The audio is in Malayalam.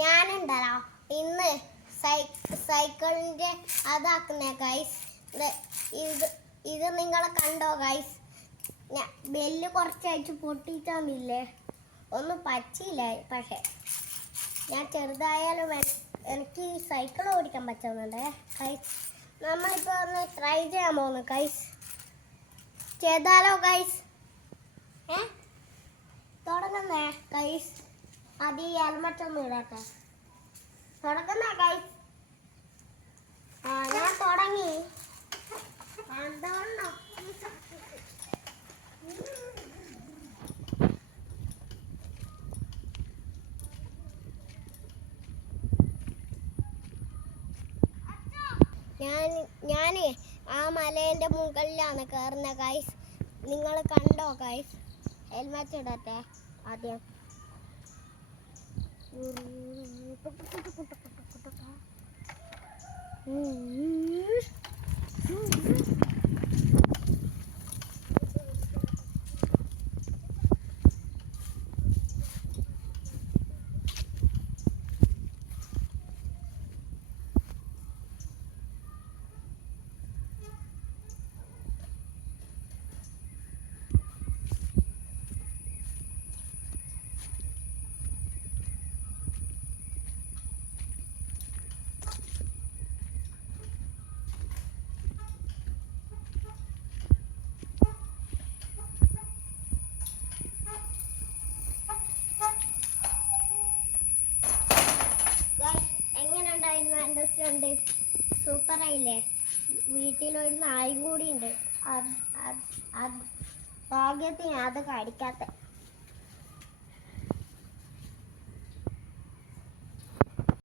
ഞാനുണ്ടല്ലോ ഇന്ന് സൈക്കിളിന്റെ അതാക്കുന്ന ഗൈസ് ഇത് ഇത് നിങ്ങൾ കണ്ടോ ഗൈസ് ബെല്ല് കുറച്ചായിട്ട് പൊട്ടിച്ചാന്നില്ലേ ഒന്നും പറ്റിയില്ല പക്ഷേ. ഞാൻ ചെറുതായാലും എനിക്ക് ഈ സൈക്കിൾ ഓടിക്കാൻ പറ്റുന്നുണ്ട് ഗൈസ് നമ്മളിപ്പോൾ ഒന്ന് ട്രൈ ചെയ്യാൻ പോകുന്നു ഗൈസ് ചെയ്താലോ ഗൈസ് ഏ? തുടങ്ങുന്നേ ഗൈസ് ആ ഞാൻ തുടങ്ങി. ഞാൻ ആ മലേന്റെ മുകളിലാണ് കയറുന്ന ഗൈസ് നിങ്ങൾ കണ്ടോ ഗൈസ് ഹെൽമെറ്റ് ഇടട്ടെ ആദ്യം. Hmm. ഫ്രണ്ട് സൂപ്പർ ആയില്ലേ വീട്ടിലൊരു നായും കൂടി ഉണ്ട് ഭാഗ്യത്തിന് അത് കടിക്കാത്ത